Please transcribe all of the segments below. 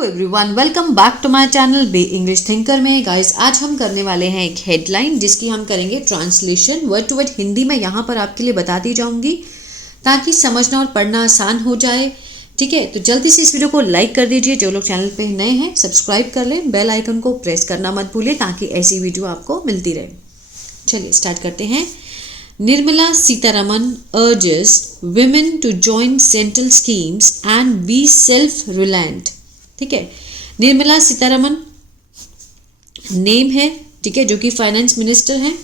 Hello everyone, welcome back to my channel be English thinker में। Guys, आज हम करने वाले हैं एक हेडलाइन जिसकी हम करेंगे translation word to word Hindi में यहाँ पर आपके लिए बताती जाऊंगी ताकि समझना और पढ़ना आसान हो जाए। ठीक है, तो जल्दी से इस वीडियो को लाइक कर दीजिए। जो लोग चैनल पे नए हैं सब्सक्राइब कर लें, बेल आइकन को प्रेस करना मत भूलें ताकि ऐसी वीडियो आपको मिलती रहे। चलिए स्टार्ट करते हैं। Nirmala Sitharaman urges women to join central schemes and be self-reliant। ठीक है, निर्मला सीतारमन नेम है, ठीक है, जो कि फाइनेंस मिनिस्टर हैं।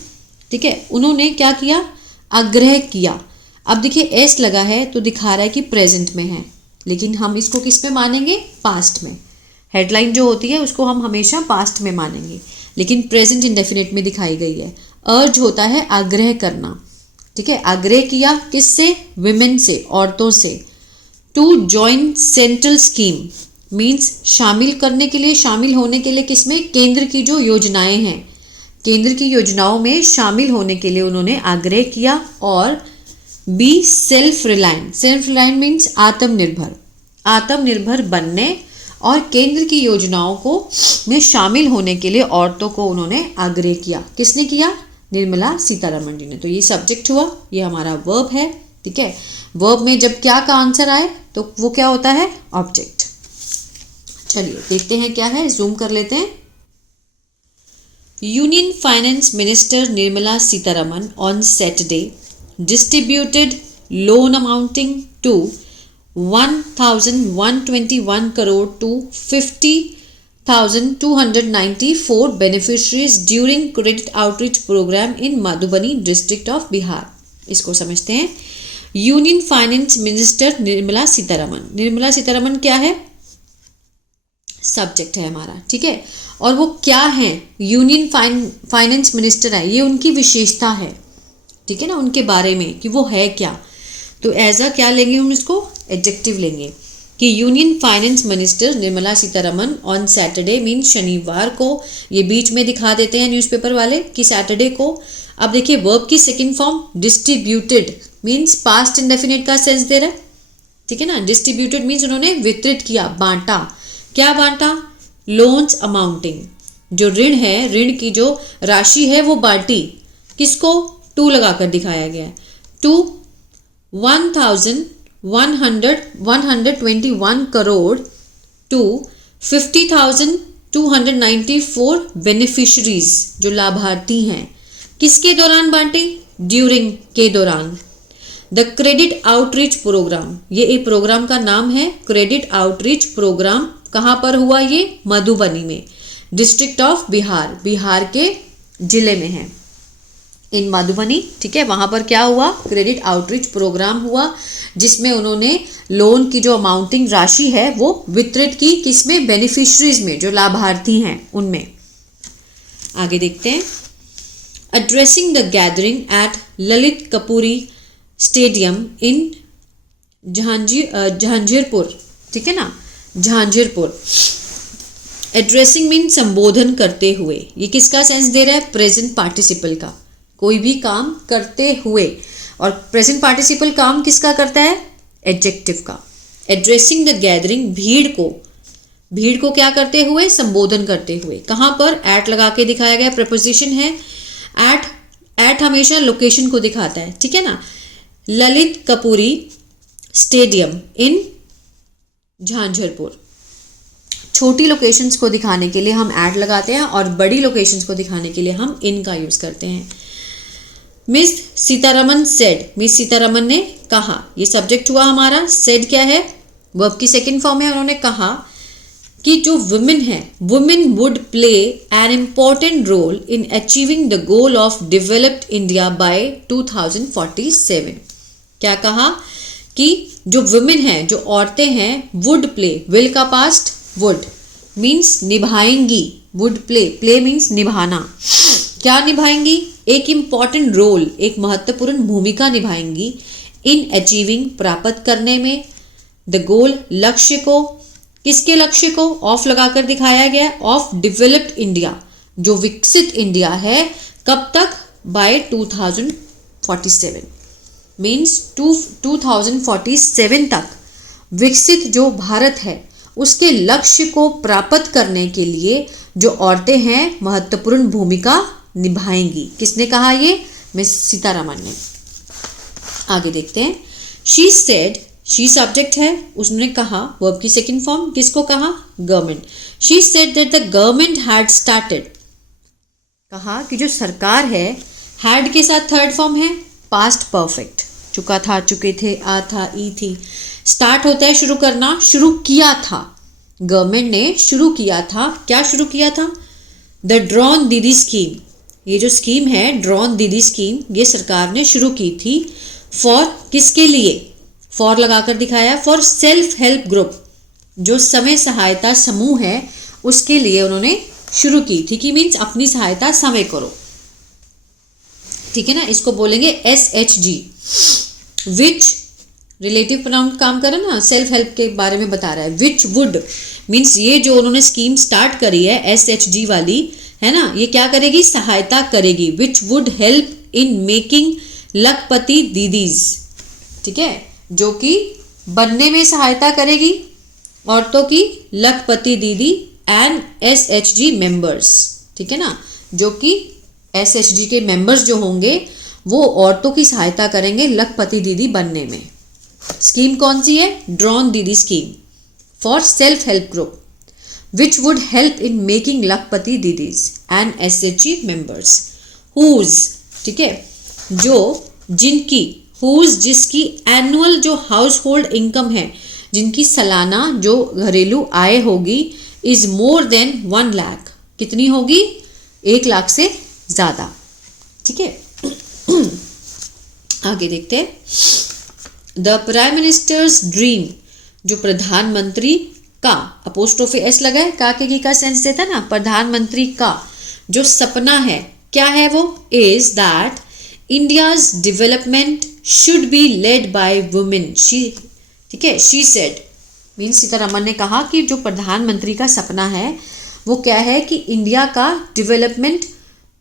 ठीक है, उन्होंने क्या किया? आग्रह किया। अब देखिए एस लगा है तो दिखा रहा है कि प्रेजेंट में है, लेकिन हम इसको किस में मानेंगे? पास्ट में। हेडलाइन जो होती है उसको हम हमेशा पास्ट में मानेंगे, लेकिन प्रेजेंट इंडेफिनिट में दिखाई गई है। अर्ज होता है आग्रह करना। ठीक है, आग्रह किया किससे? विमेन से, औरतों से। To join central scheme means शामिल करने के लिए, शामिल होने के लिए किसमें? केंद्र की जो योजनाएं हैं, केंद्र की योजनाओं में शामिल होने के लिए उन्होंने आग्रह किया। और be self reliant. Self reliant means आत्मनिर्भर, आत्मनिर्भर बनने और केंद्र की योजनाओं को में शामिल होने के लिए औरतों को उन्होंने आग्रह किया। किसने किया? निर्मला सीतारमन जी ने। तो ये सब्जेक्ट हुआ, ये हमारा वर्ब है। ठीक है, वर्ब में जब क्या का आंसर आए तो वो क्या होता है? ऑब्जेक्ट। चलिए देखते हैं क्या है, जूम कर लेते हैं। Union finance minister Nirmala Sitharaman on Saturday distributed loan amounting to 1,121 crore to 50,294 beneficiaries during credit outreach program in Madhubani district of Bihar। इसको समझते हैं। Union finance minister Nirmala Sitharaman, Nirmala Sitharaman क्या है? सब्जेक्ट है हमारा। ठीक है, और वो क्या है? यूनियन फाइनेंस मिनिस्टर है, ये उनकी विशेषता है। ठीक है ना, उनके बारे में कि वो है क्या। तो एज अ क्या लेंगे हम इसको? एडजेक्टिव लेंगे कि union finance minister Nirmala Sitharaman on Saturday mean शनिवार को, ये बीच में दिखा देते हैं न्यूज़पेपर वाले कि सैटरडे को। अब देखिए वर्ब की second form distributed means past indefinite का सेंस दे रहा है। ठीक है ना, डिस्ट्रीब्यूटेड मीन्स उन्होंने वितरित किया, बांटा। क्या बांटा? लोन्स अमाउंटिंग, जो ऋण है, ऋण की जो राशि है वो बांटी। किसको? टू लगाकर दिखाया गया है। टू 1,121 करोड़ टू 50,294 बेनिफिशरीज, जो लाभार्थी हैं। किसके दौरान बांटी? ड्यूरिंग, के दौरान। द क्रेडिट आउटरीच प्रोग्राम, ये एक प्रोग्राम का नाम है क्रेडिट आउटरीच प्रोग्राम। कहाँ पर हुआ ये? मधुबनी में, डिस्ट्रिक्ट ऑफ बिहार, बिहार के जिले में है, इन मधुबनी। ठीक है, वहाँ पर क्या हुआ? क्रेडिट आउटरीच प्रोग्राम हुआ जिसमें उन्होंने लोन की जो अमाउंटिंग राशि है वो वितरित की। किसमें? बेनिफिशरीज में, जो लाभार्थी हैं उनमें। आगे देखते हैं। Addressing the gathering at Lalit Kapoori stadium in Jahangirpur. ठीक है ना, जहांगीरपुर। एड्रेसिंग मीन संबोधन करते हुए। ये किसका सेंस दे रहा है? प्रेजेंट पार्टिसिपल का, कोई भी काम करते हुए। और प्रेजेंट पार्टिसिपल काम किसका करता है? एडजेक्टिव का। एड्रेसिंग द गैदरिंग, भीड़ को, भीड़ को क्या करते हुए? संबोधन करते हुए। कहाँ पर? एट लगा के दिखाया गया, प्रपोजिशन है एट। एट हमेशा लोकेशन को दिखाता है। ठीक है ना, ललित कपूरी स्टेडियम इन झांझरपुर। छोटी लोकेशंस को दिखाने के लिए हम एट लगाते हैं और बड़ी लोकेशंस को दिखाने के लिए हम इन का यूज करते हैं। Miss Sitharaman said, miss Sitharaman ने कहा। ये सब्जेक्ट हुआ हमारा। सेड क्या है? वर्ब की सेकंड फॉर्म है। उन्होंने कहा कि जो वुमेन है, women would play an important role in achieving the goal of developed India by 2047। क्या कहा? कि जो वुमेन है, जो औरतें हैं, वुड प्ले, विल का पास्ट वुड मीन्स निभाएंगी। वुड प्ले, प्ले मीन्स निभाना। क्या निभाएंगी? एक इम्पॉर्टेंट रोल, एक महत्वपूर्ण भूमिका निभाएंगी। इन अचीविंग, प्राप्त करने में। द गोल, लक्ष्य को। किसके लक्ष्य को? ऑफ लगाकर दिखाया गया, ऑफ डेवलप्ड इंडिया, जो विकसित इंडिया है। कब तक? बाय 2047 मीन्स 2047 तक विकसित जो भारत है उसके लक्ष्य को प्राप्त करने के लिए जो औरतें हैं महत्वपूर्ण भूमिका निभाएंगी। किसने कहा ये? मिस सीतारामन ने। आगे देखते हैं। शी सेड, शी सब्जेक्ट है, उसने कहा, वर्ब की सेकंड फॉर्म, किसको कहा? Government. She said that the government had started, कहा कि जो सरकार है, हैड के साथ थर्ड फॉर्म है पास्ट परफेक्ट, चुका था, चुके थे, आ था, ई थी। स्टार्ट होता है शुरू करना, शुरू किया था, गवर्नमेंट ने शुरू किया था। क्या शुरू किया था? द ड्रोन दीदी स्कीम, ये जो स्कीम है ड्रोन दीदी स्कीम, ये सरकार ने शुरू की थी। फॉर, किसके लिए? फॉर लगाकर दिखाया, फॉर सेल्फ हेल्प ग्रुप, जो समय सहायता समूह है उसके लिए उन्होंने शुरू की थी, कि मीन्स अपनी सहायता समय करो, ठीक है ना। इसको बोलेंगे SHG, विच रिलेटिव प्रोनाउन काम करे ना, सेल्फ हेल्प के बारे में बता रहा है। विच वुड मीन्स ये जो उन्होंने स्कीम स्टार्ट करी है SHG वाली, है ना, ये क्या करेगी? सहायता करेगी। विच would help in making Lakhpati didis, ठीक है, जो कि बनने में सहायता करेगी औरतों की लखपति दीदी एंड SHG मेंबर्स, ठीक है ना, जो कि SHG के मेंबर्स जो होंगे वो औरतों की सहायता करेंगे लखपति दीदी बनने में। स्कीम कौन सी है? Drone Didi scheme for self help group which would help in making Lakhpati Didis and SHG members. Whose, ठीक है, जो, जिनकी, हुज जिसकी एनुअल जो हाउस होल्ड इनकम है, जिनकी सालाना जो घरेलू आय होगी, इज मोर देन 1 लाख, कितनी होगी? 1 लाख से ज़्यादा, ठीक है। आगे देखते हैं। द प्राइम मिनिस्टर्स ड्रीम, जो प्रधानमंत्री का, अपोस्ट्रोफी एस लगा है, का के की का सेंस देता ना, प्रधानमंत्री का जो सपना है, क्या है वो? Is that India's development should be led by women. She, ठीक है, शी सेड मीन्स सीतारमन ने कहा कि जो प्रधानमंत्री का सपना है वो क्या है कि इंडिया का development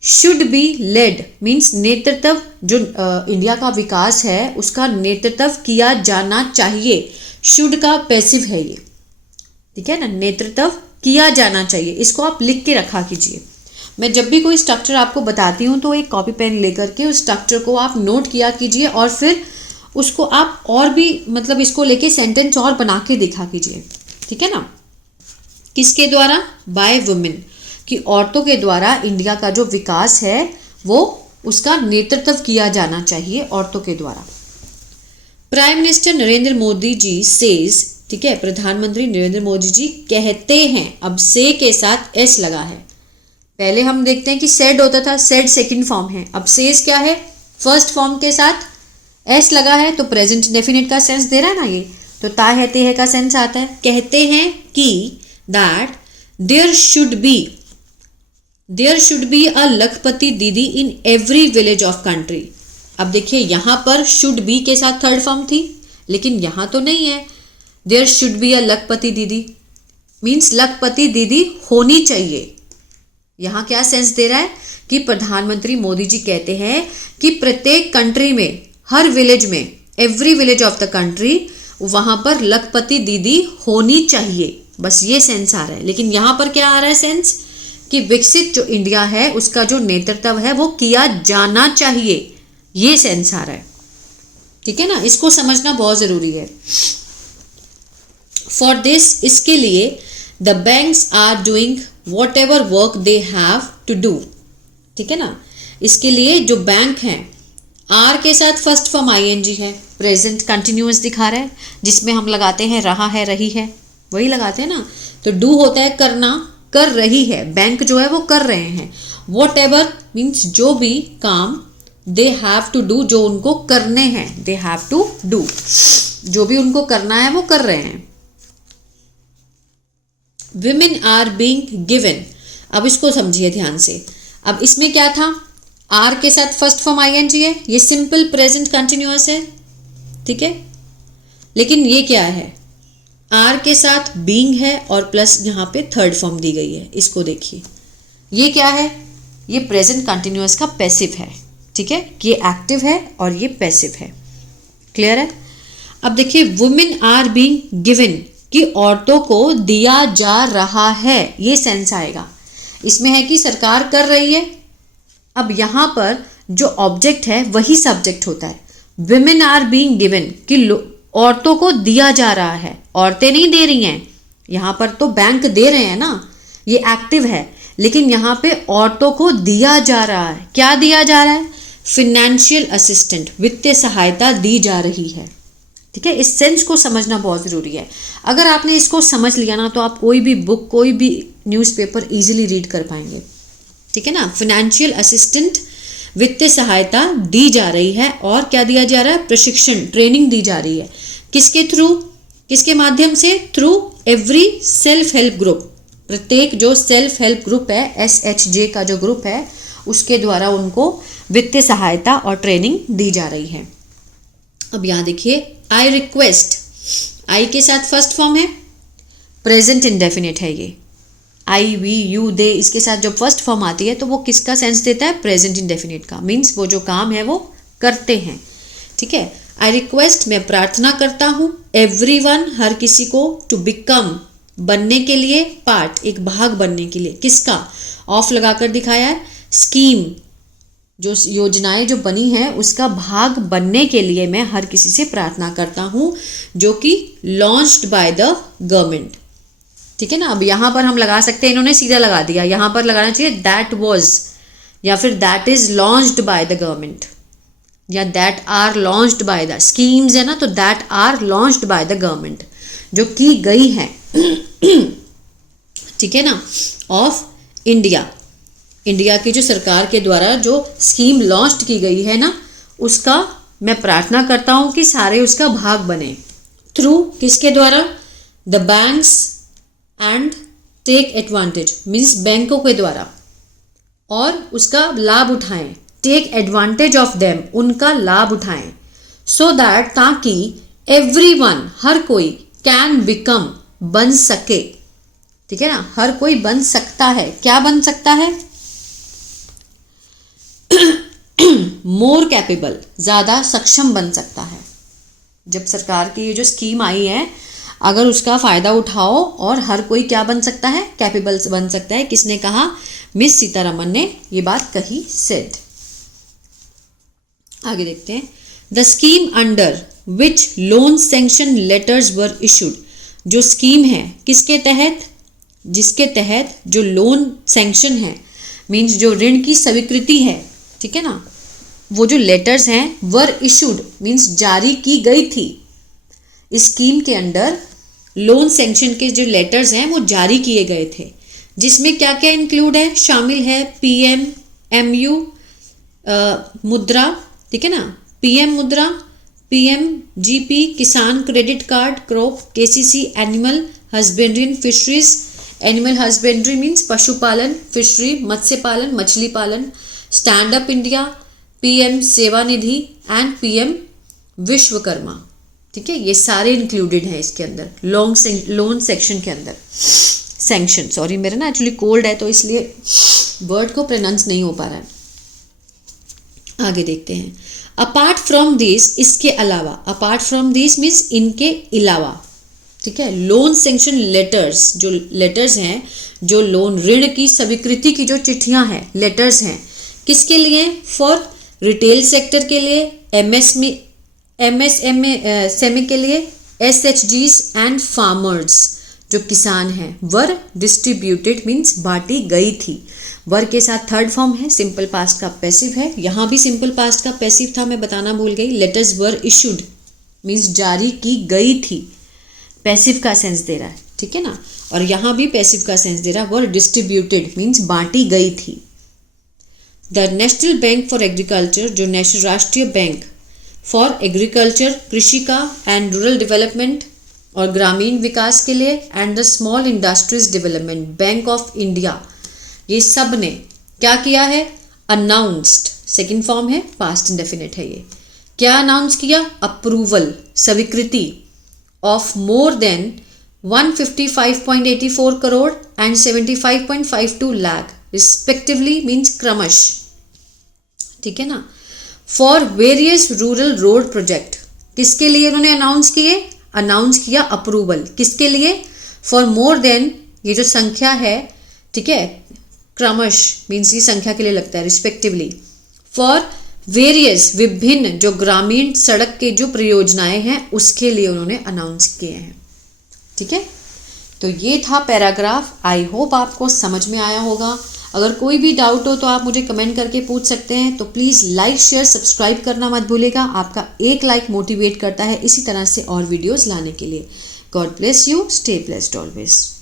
should be led means नेतृत्व, जो इंडिया का विकास है उसका नेतृत्व किया जाना चाहिए। शुड का पैसिव है ये, ठीक है ना, नेतृत्व किया जाना चाहिए। इसको आप लिख के रखा कीजिए। मैं जब भी कोई स्ट्रक्चर आपको बताती हूँ तो एक कॉपी पेन लेकर के उस स्ट्रक्चर को आप नोट किया कीजिए और फिर उसको आप और भी मतलब इसको लेके सेंटेंस और बना के दिखा कीजिए, ठीक है ना। किसके द्वारा? बाय वुमेन, कि औरतों के द्वारा इंडिया का जो विकास है वो उसका नेतृत्व किया जाना चाहिए औरतों के द्वारा। Prime minister Narendra Modi ji says, ठीक है, प्रधानमंत्री नरेंद्र मोदी जी कहते हैं, अब से के साथ एस लगा है। पहले हम देखते हैं कि सेड होता था, सेड सेकंड फॉर्म है, अब सेज क्या है? फर्स्ट फॉर्म के साथ एस लगा है तो प्रेजेंट इंडेफिनिट का सेंस दे रहा है ना ये, तो ता है ते है का सेंस आता है। कहते हैं कि that there should be a Lakhpati Didi in every village of country. अब देखिए यहाँ पर शुड बी के साथ थर्ड फॉर्म थी, लेकिन यहाँ तो नहीं है। There should be a Lakhpati दीदी मीन्स लखपति दीदी होनी चाहिए। यहाँ क्या सेंस दे रहा है कि प्रधानमंत्री मोदी जी कहते हैं कि प्रत्येक कंट्री में, हर विलेज में, every village of the country, वहाँ पर लखपति दीदी होनी चाहिए। बस ये सेंस आ रहा है। लेकिन यहाँ पर क्या आ रहा है सेंस कि विकसित जो इंडिया है उसका जो नेतृत्व है वो किया जाना चाहिए, ये सेंस आ रहा है, ठीक है ना। इसको समझना बहुत ज़रूरी है। फॉर दिस, इसके लिए, the banks are doing whatever work they have to do, ठीक है ना। इसके लिए जो बैंक हैं, आर के साथ फर्स्ट फॉर्म ING है, प्रेजेंट कंटिन्यूअस दिखा रहा है, जिसमें हम लगाते हैं रहा है, रही है, वही लगाते हैं ना। तो डू होता है करना, कर रही है, बैंक जो है वो कर रहे हैं। वॉट एवर मीन्स जो भी काम, दे हैव टू डू जो उनको करने हैं, दे हैव टू डू जो भी उनको करना है वो कर रहे हैं। विमेन आर बीइंग गिवन, अब इसको समझिए ध्यान से। अब इसमें क्या था? आर के साथ फर्स्ट फॉर्म ING है, ये सिंपल प्रेजेंट कंटिन्यूअस है, ठीक है। लेकिन ये क्या है? आर के साथ बीइंग है और प्लस यहाँ पे थर्ड फॉर्म दी गई है। इसको देखिए, ये क्या है? ये प्रेजेंट कंटिन्यूअस का पैसिव है, ठीक है। ये एक्टिव है और ये पैसिव है, क्लियर है। अब देखिए, वुमेन आर बीइंग गिवन, कि औरतों को दिया जा रहा है, ये सेंस आएगा। इसमें है कि सरकार कर रही है। अब यहाँ पर जो ऑब्जेक्ट है वही सब्जेक्ट होता है। विमेन आर बीइंग गिवन, कि औरतों को दिया जा रहा है, औरतें नहीं दे रही हैं। यहाँ पर तो बैंक दे रहे हैं ना, ये एक्टिव है, लेकिन यहाँ पे औरतों को दिया जा रहा है। क्या दिया जा रहा है? फिनेंशियल असिस्टेंट, वित्तीय सहायता दी जा रही है। ठीक है, इस सेंस को समझना बहुत ज़रूरी है। अगर आपने इसको समझ लिया ना तो आप कोई भी बुक, कोई भी न्यूज़पेपर इजीली रीड कर पाएंगे। ठीक है ना, फिनेंशियल असिस्टेंट, वित्तीय सहायता दी जा रही है। और क्या दिया जा रहा है? प्रशिक्षण, ट्रेनिंग दी जा रही है। किसके थ्रू? किसके माध्यम से? Through every self help group, प्रत्येक जो सेल्फ हेल्प ग्रुप है, SHG का जो ग्रुप है, उसके द्वारा उनको वित्तीय सहायता और ट्रेनिंग दी जा रही है। अब यहाँ देखिए, आई रिक्वेस्ट, आई के साथ फर्स्ट फॉर्म है, प्रेजेंट इंडेफिनिट है ये। आई, वी, यू, दे, इसके साथ जब फर्स्ट फॉर्म आती है तो वो किसका सेंस देता है? प्रेजेंट इंडेफिनिट का। मीन्स वो जो काम है वो करते हैं। ठीक है, आई रिक्वेस्ट, मैं प्रार्थना करता हूँ, एवरीवन, हर किसी को, टू बिकम, बनने के लिए, पार्ट, एक भाग बनने के लिए। किसका? ऑफ लगाकर दिखाया है। स्कीम, जो योजनाएं जो बनी है उसका भाग बनने के लिए मैं हर किसी से प्रार्थना करता हूँ, जो कि लॉन्च्ड बाय द गवर्नमेंट। ठीक है ना, अब यहाँ पर हम लगा सकते हैं, इन्होंने सीधा लगा दिया, यहाँ पर लगाना चाहिए दैट वाज, या फिर that is launched by the government, या that are launched by the, schemes है ना, तो that are launched by the government, जो की गई है। ठीक है ना, ऑफ इंडिया, इंडिया की जो सरकार के द्वारा जो स्कीम लॉन्च की गई है ना, उसका मैं प्रार्थना करता हूँ कि सारे उसका भाग बने। थ्रू किसके द्वारा? The banks and take advantage, means बैंकों के द्वारा, और उसका लाभ उठाएं। टेक एडवांटेज ऑफ देम, उनका लाभ उठाएं। सो दैट, ताकि एवरीवन, हर कोई, कैन बिकम, बन सके। ठीक है ना, हर कोई बन सकता है। क्या बन सकता है? मोर कैपेबल, ज़्यादा सक्षम बन सकता है। जब सरकार की ये जो स्कीम आई है, अगर उसका फ़ायदा उठाओ और हर कोई क्या बन सकता है? कैपेबल बन सकता है। किसने कहा? मिस सीतारमन ने ये बात कही, सेड। आगे देखते हैं। The scheme under which loan sanction letters were issued, जो स्कीम है किसके तहत? जिसके तहत जो लोन सैंक्शन है, मीन्स जो ऋण की स्वीकृति है, ठीक है ना, वो जो लेटर्स हैं, वर इशूड मीन्स जारी की गई थी। इस स्कीम के अंडर लोन सैंक्शन के जो लेटर्स हैं वो जारी किए गए थे, जिसमें क्या क्या इंक्लूड है? शामिल है PMMU मुद्रा, ठीक है ना, PM मुद्रा, PMGP किसान credit card, crop, KCC animal husbandry and fisheries, animal husbandry means पशुपालन, फिशरी मत्स्य पालन, मछली पालन, स्टैंड अप इंडिया, PM सेवा निधि एंड PM विश्वकर्मा। ठीक है, ये सारे इंक्लूडेड हैं इसके अंदर, लोन सेक्शन के अंदर। सैंक्शन, सॉरी मेरा ना एक्चुअली कोल्ड है तो इसलिए वर्ड को प्रोनाउंस नहीं हो पा रहा है। आगे देखते हैं। अपार्ट फ्रॉम दिस, इसके अलावा, अपार्ट फ्रॉम दिस मीन्स इनके अलावा, ठीक है, लोन सैंक्शन लेटर्स, जो लेटर्स हैं, जो लोन ऋण की स्वीकृति की जो चिट्ठियां हैं, लेटर्स हैं, किसके लिए? फॉर रिटेल सेक्टर के लिए, MSME के लिए, SHGs एंड फार्मर्स, जो किसान हैं, वर डिस्ट्रीब्यूटेड मीन्स बांटी गई थी। वर के साथ थर्ड फॉर्म है, सिंपल पास्ट का पैसिव है, यहाँ भी सिंपल पास्ट का पैसिव था, मैं बताना भूल गई। लेटर्स वर इशूड मीन्स जारी की गई थी, पैसिव का सेंस दे रहा है, ठीक है ना, और यहाँ भी पैसिव का सेंस दे रहा है। वर डिस्ट्रीब्यूटेड मीन्स बांटी गई थी। The national bank for agriculture, जो नेशनल राष्ट्रीय बैंक फॉर एग्रीकल्चर, कृषि का, एंड रूरल डेवलपमेंट और ग्रामीण विकास के लिए, and the small industries development bank of India, ये सब ने क्या किया है? अनाउंस्ड, सेकेंड फॉर्म है, पास्ट इंडेफिनिट है ये। क्या अनाउंस किया? अप्रूवल, स्वीकृति of more than 155.84 crore and 75.52 lakh respectively means क्रमश, ठीक है ना, for various rural road project. किसके लिए उन्होंने अनाउंस किए? अनाउंस किया अप्रूवल, किसके लिए? फॉर मोर देन, ये जो संख्या है, ठीक है, क्रमश मीन्स ये संख्या के लिए लगता है, रिस्पेक्टिवली, फॉर वेरियस, विभिन्न जो ग्रामीण सड़क के जो परियोजनाएं हैं उसके लिए उन्होंने अनाउंस किए हैं। ठीक है, तो ये था पैराग्राफ। आई होप आपको समझ में आया होगा। अगर कोई भी डाउट हो तो आप मुझे कमेंट करके पूछ सकते हैं। तो प्लीज़ लाइक शेयर सब्सक्राइब करना मत भूलिएगा। आपका एक लाइक मोटिवेट करता है इसी तरह से और वीडियोस लाने के लिए। God bless you, stay blessed always.